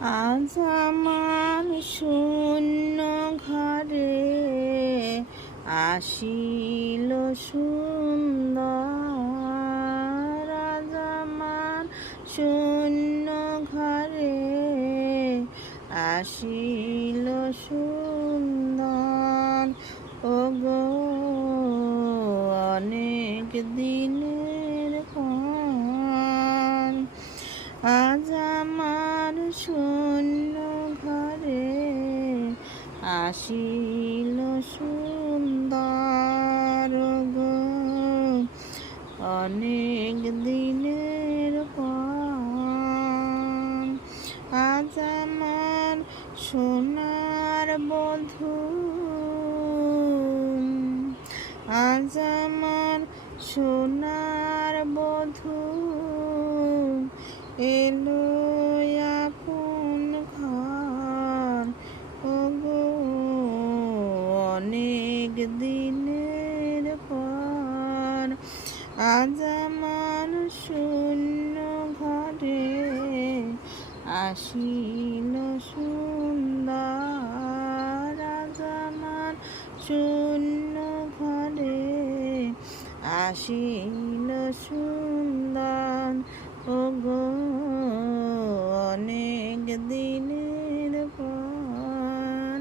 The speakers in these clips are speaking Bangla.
আজ আমার শূন্য ঘরে আসিল সুন্দর। আজ আমার শূন্য ঘরে আসিল সুন্দর। ওগো অনেক দিনের পর আজ আমার শূন্য ঘরে আসিল সুন্দর গো অনেক দিনের পর। আজ আমার সোনার বধূ, আজ আমার সোনার বধূ এলো আপন ঘর। ওগো অনেক দিনের পর আজ আমার শূন্য ঘরে আসিল সুন্দর। আজ আমার শূন্য ঘরে আসিল সুন্দর। ওগো অনেক দিনের পর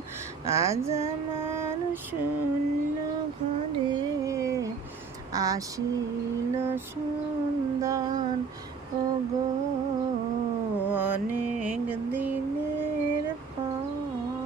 আজ আমার শূন্য ঘরে আসিল